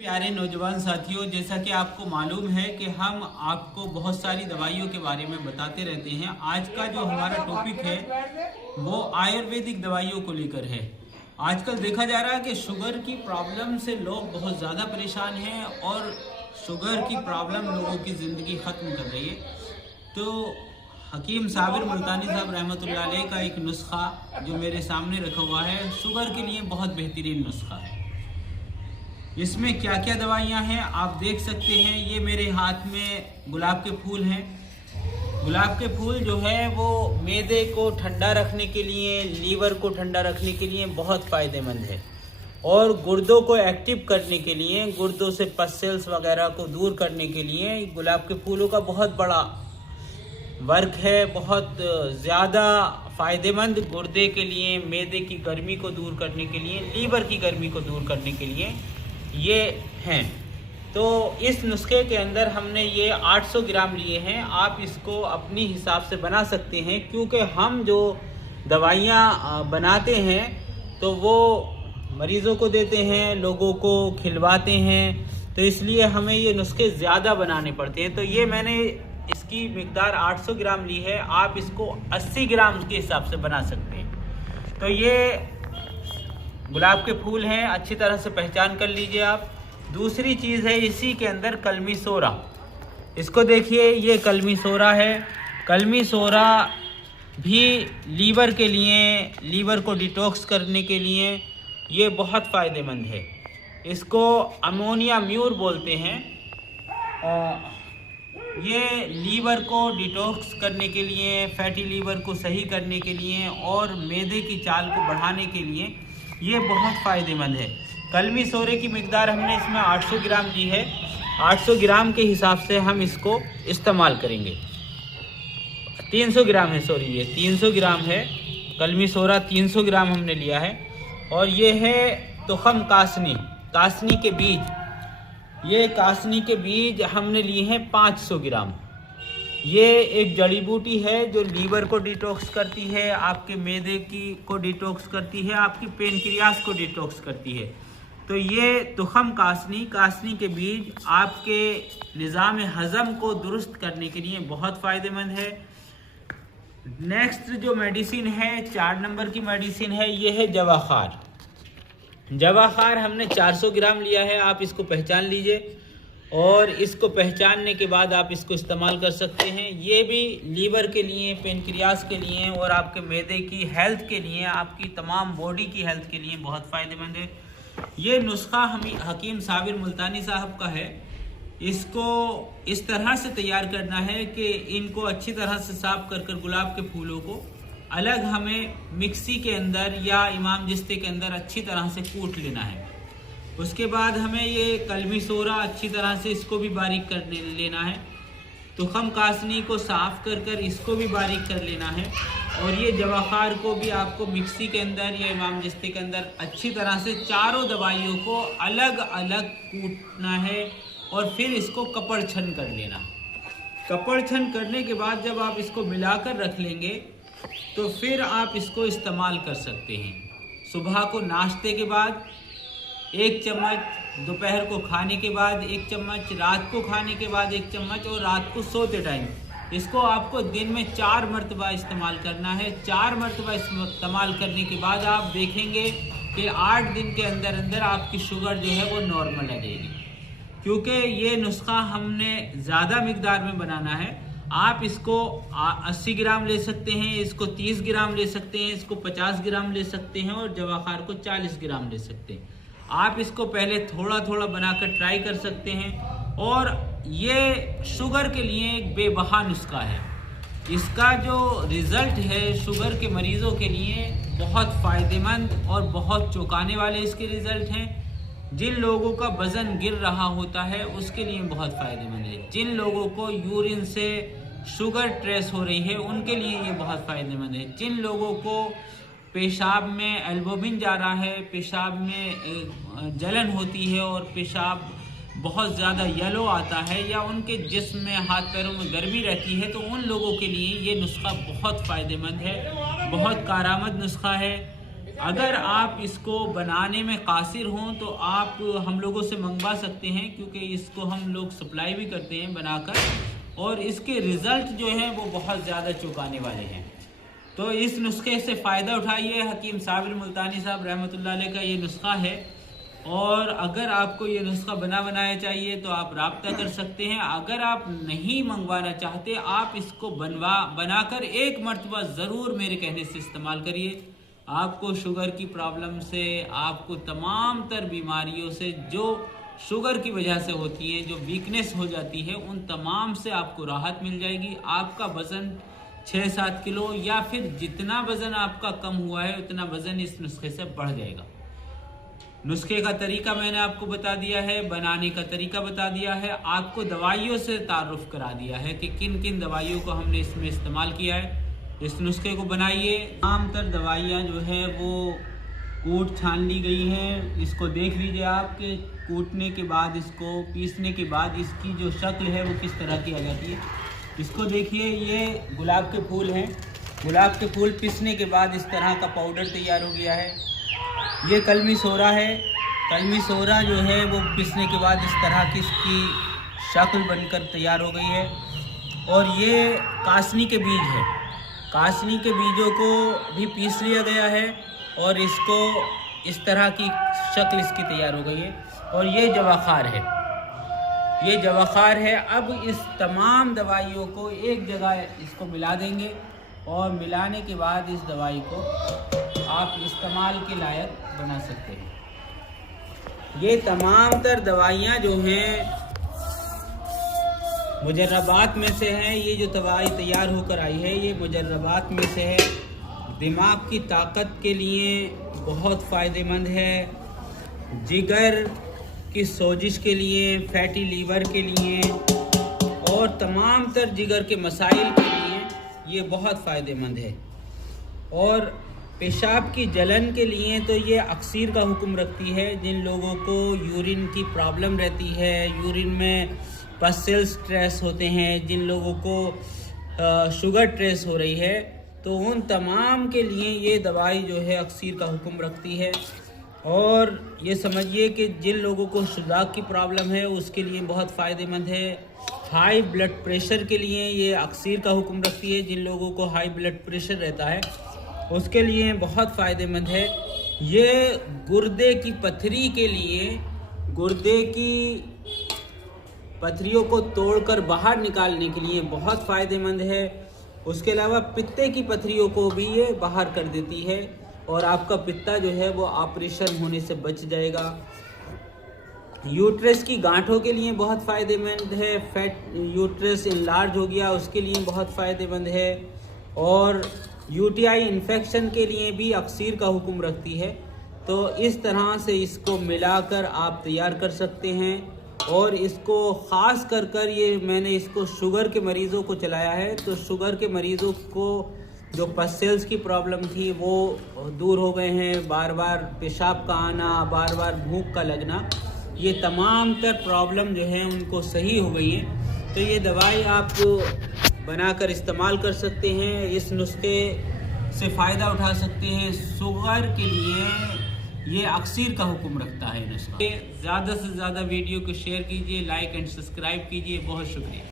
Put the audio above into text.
प्यारे नौजवान साथियों, जैसा कि आपको मालूम है कि हम आपको बहुत सारी दवाइयों के बारे में बताते रहते हैं। आज का जो हमारा टॉपिक है वो आयुर्वेदिक दवाइयों को लेकर है। आजकल देखा जा रहा है कि शुगर की प्रॉब्लम से लोग बहुत ज़्यादा परेशान हैं और शुगर की प्रॉब्लम लोगों की ज़िंदगी ख़त्म कर रही है। तो हकीम साबिर मुल्तानी साहब रहमतुल्लाह अलैह का एक नुस्खा जो मेरे सामने रखा हुआ है, शुगर के लिए बहुत बेहतरीन नुस्खा है। इसमें क्या क्या दवाइयाँ हैं आप देख सकते हैं। ये मेरे हाथ में गुलाब के फूल हैं। गुलाब के फूल जो है वो मैदे को ठंडा रखने के लिए, लीवर को ठंडा रखने के लिए बहुत फ़ायदेमंद है और गुर्दों को एक्टिव करने के लिए, गुर्दों से पसल्स वगैरह को दूर करने के लिए गुलाब के फूलों का बहुत बड़ा वर्क है। बहुत ज़्यादा फ़ायदेमंद गुर्दे के लिए, मैदे की गर्मी को दूर करने के लिए, लीवर की गर्मी को दूर करने के लिए ये हैं। तो इस नुस्खे के अंदर हमने ये 800 ग्राम लिए हैं। आप इसको अपनी हिसाब से बना सकते हैं, क्योंकि हम जो दवाइयाँ बनाते हैं तो वो मरीज़ों को देते हैं, लोगों को खिलवाते हैं, तो इसलिए हमें ये नुस्खे ज़्यादा बनाने पड़ते हैं। तो ये मैंने इसकी मिकदार 800 ग्राम ली है। आप इसको 80 ग्राम के हिसाब से बना सकते हैं। तो ये गुलाब के फूल हैं, अच्छी तरह से पहचान कर लीजिए आप। दूसरी चीज़ है इसी के अंदर कलमी सोरा। इसको देखिए, ये कलमी सोरा है। कलमी सोरा भी लीवर के लिए, लीवर को डिटॉक्स करने के लिए ये बहुत फ़ायदेमंद है। इसको अमोनिया म्यूर बोलते हैं। ये लीवर को डिटॉक्स करने के लिए, फैटी लीवर को सही करने के लिए और मैदे की चाल को बढ़ाने के लिए ये बहुत फ़ायदेमंद है। कलमी सोरे की मिकदार हमने इसमें 800 ग्राम ली है। 800 ग्राम के हिसाब से हम इसको इस्तेमाल करेंगे। 300 ग्राम है, सॉरी, ये 300 ग्राम है। कलमी सोरा 300 ग्राम हमने लिया है। और ये है तुखम कासनी, कासनी के बीज। ये कासनी के बीज हमने लिए हैं 500 ग्राम। ये एक जड़ी बूटी है जो लीवर को डिटॉक्स करती है, आपके मैदे को डिटॉक्स करती है, आपकी पेनक्रियास को डिटॉक्स करती है। तो ये तुखम कासनी, कासनी के बीज आपके निज़ाम हज़म को दुरुस्त करने के लिए बहुत फ़ायदेमंद है। नेक्स्ट जो मेडिसिन है, 4 नंबर की मेडिसिन है, ये है जवाखार। जवाखार हमने 400 ग्राम लिया है। आप इसको पहचान लीजिए और इसको पहचानने के बाद आप इसको इस्तेमाल कर सकते हैं। ये भी लीवर के लिए, पेनक्रियास के लिए और आपके मैदे की हेल्थ के लिए, आपकी तमाम बॉडी की हेल्थ के लिए बहुत फ़ायदेमंद है। ये नुस्खा हम हकीम साबिर मुल्तानी साहब का है। इसको इस तरह से तैयार करना है कि इनको अच्छी तरह से साफ कर गुलाब के फूलों को अलग हमें मिक्सी के अंदर या इमाम जिस्ते के अंदर अच्छी तरह से कूट लेना है। उसके बाद हमें ये कलमी सोरा अच्छी तरह से इसको भी बारीक कर लेना है। तुखम कासनी को साफ़ कर इसको भी बारीक कर लेना है। और ये जवाखार को भी आपको मिक्सी के अंदर या इमाम जिस्ते के अंदर अच्छी तरह से चारों दवाइयों को अलग अलग कूटना है और फिर इसको कपड़ छन कर लेना। कपड़ छन करने के बाद जब आप इसको मिलाकर रख लेंगे तो फिर आप इसको इस्तेमाल कर सकते हैं। सुबह को नाश्ते के बाद 1 चम्मच, दोपहर को खाने के बाद 1 चम्मच, रात को खाने के बाद 1 चम्मच और रात को सोते टाइम। इसको आपको दिन में 4 मरतबा इस्तेमाल करना है। 4 मरतबा इस्तेमाल करने के बाद आप देखेंगे कि 8 दिन के अंदर अंदर आपकी शुगर जो है वो नॉर्मल आ जाएगी। क्योंकि ये नुस्खा हमने ज़्यादा मिकदार में बनाना है। आप इसको 80 ग्राम ले सकते हैं, इसको 30 ग्राम ले सकते हैं, इसको 50 ग्राम ले सकते हैं और जवाखार को 40 ग्राम ले सकते हैं। आप इसको पहले थोड़ा थोड़ा बनाकर ट्राई कर सकते हैं। और ये शुगर के लिए एक बेबहा नुस्खा है। इसका जो रिज़ल्ट है शुगर के मरीज़ों के लिए बहुत फ़ायदेमंद और बहुत चौंकाने वाले इसके रिज़ल्ट हैं। जिन लोगों का वज़न गिर रहा होता है उसके लिए बहुत फ़ायदेमंद है। जिन लोगों को यूरिन से शुगर ट्रेस हो रही है उनके लिए ये बहुत फ़ायदेमंद है। जिन लोगों को पेशाब में एल्बुमिन जा रहा है, पेशाब में जलन होती है और पेशाब बहुत ज़्यादा येलो आता है, या उनके जिस्म में, हाथ पैरों में गर्मी रहती है, तो उन लोगों के लिए ये नुस्खा बहुत फ़ायदेमंद है, बहुत कारामद नुस्खा है। अगर आप इसको बनाने में कासिर हों तो आप हम लोगों से मंगवा सकते हैं, क्योंकि इसको हम लोग सप्लाई भी करते हैं बनाकर, और इसके रिज़ल्ट जो हैं वो बहुत ज़्यादा चौंकाने वाले हैं। तो इस नुस्खे से फ़ायदा उठाइए। हकीम साबिर मुल्तानी साहब रहमतुल्लाह अलैह का ये नुस्खा है, और अगर आपको ये नुस्खा बनाया चाहिए तो आप राब्ता कर सकते हैं। अगर आप नहीं मंगवाना चाहते, आप इसको बनाकर एक मर्तबा ज़रूर मेरे कहने से इस्तेमाल करिए। आपको शुगर की प्रॉब्लम से, आपको तमाम तर बीमारियों से जो शुगर की वजह से होती हैं, जो वीकनेस हो जाती है, उन तमाम से आपको राहत मिल जाएगी। आपका वज़न 6-7 किलो या फिर जितना वज़न आपका कम हुआ है उतना वज़न इस नुस्खे से बढ़ जाएगा। नुस्खे का तरीका मैंने आपको बता दिया है, बनाने का तरीका बता दिया है, आपको दवाइयों से तारुफ करा दिया है कि किन किन दवाइयों को हमने इसमें इस्तेमाल किया है। इस नुस्खे को बनाइए। आमतर दवाइयाँ जो है वो कूट छान ली गई हैं। इसको देख लीजिए आप कि कूटने के बाद, इसको पीसने के बाद इसकी जो शक्ल है वो किस तरह की आ जाती है। इसको देखिए, ये गुलाब के फूल हैं। गुलाब के फूल पीसने के बाद इस तरह का पाउडर तैयार हो गया है। ये कलमी सोरा है। कलमी सोरा जो है वो पीसने के बाद इस तरह की इसकी शक्ल बनकर तैयार हो गई है। और ये कासनी के बीज है। कासनी के बीजों को भी पीस लिया गया है और इसको इस तरह की शक्ल इसकी तैयार हो गई है। और ये जवाखार है, ये जवाखार है। अब इस तमाम दवाइयों को एक जगह इसको मिला देंगे, और मिलाने के बाद इस दवाई को आप इस्तेमाल के लायक बना सकते हैं। ये तमाम तर दवाइयाँ जो हैं मुजर्रबात में से हैं। ये जो दवाई तैयार होकर आई है ये मुजर्रबात में से है। दिमाग की ताकत के लिए बहुत फ़ायदेमंद है, जिगर की सोजिश के लिए, फैटी लीवर के लिए और तमाम तर जिगर के मसाइल के लिए ये बहुत फ़ायदेमंद है। और पेशाब की जलन के लिए तो ये अक्सीर का हुक्म रखती है। जिन लोगों को यूरिन की प्रॉब्लम रहती है, यूरिन में पसेल्स ट्रेस होते हैं, जिन लोगों को शुगर ट्रेस हो रही है, तो उन तमाम के लिए ये दवाई जो है अक्सीर का हुक्म रखती है। और ये समझिए कि जिन लोगों को शुगार की प्रॉब्लम है उसके लिए बहुत फ़ायदेमंद है। हाई ब्लड प्रेशर के लिए ये अक्सीर का हुक्म रखती है। जिन लोगों को हाई ब्लड प्रेशर रहता है उसके लिए बहुत फ़ायदेमंद है। ये गुर्दे की पथरी के लिए, गुर्दे की पथरियों को तोड़कर बाहर निकालने के लिए बहुत फ़ायदेमंद है। उसके अलावा पित्ते की पथरियों को भी ये बाहर कर देती है, और आपका पित्ता जो है वो ऑपरेशन होने से बच जाएगा। यूट्रस की गांठों के लिए बहुत फ़ायदेमंद है। फैट यूट्रस इनलार्ज हो गया उसके लिए बहुत फ़ायदेमंद है। और यूटीआई इन्फेक्शन के लिए भी अक्सीर का हुक्म रखती है। तो इस तरह से इसको मिलाकर आप तैयार कर सकते हैं। और इसको ख़ास कर ये मैंने इसको शुगर के मरीज़ों को चलाया है। तो शुगर के मरीज़ों को जो पसेल्स की प्रॉब्लम थी वो दूर हो गए हैं। बार बार पेशाब का आना, बार बार भूख का लगना, ये तमाम तर प्रॉब्लम जो है उनको सही हो गई है। तो ये दवाई आप बनाकर इस्तेमाल कर सकते हैं। इस नुस्खे से फ़ायदा उठा सकते हैं। शुगर के लिए ये अक्सीर का हुक्म रखता है नुस्खा। ज़्यादा से ज़्यादा वीडियो को शेयर कीजिए, लाइक एंड सब्सक्राइब कीजिए। बहुत शुक्रिया।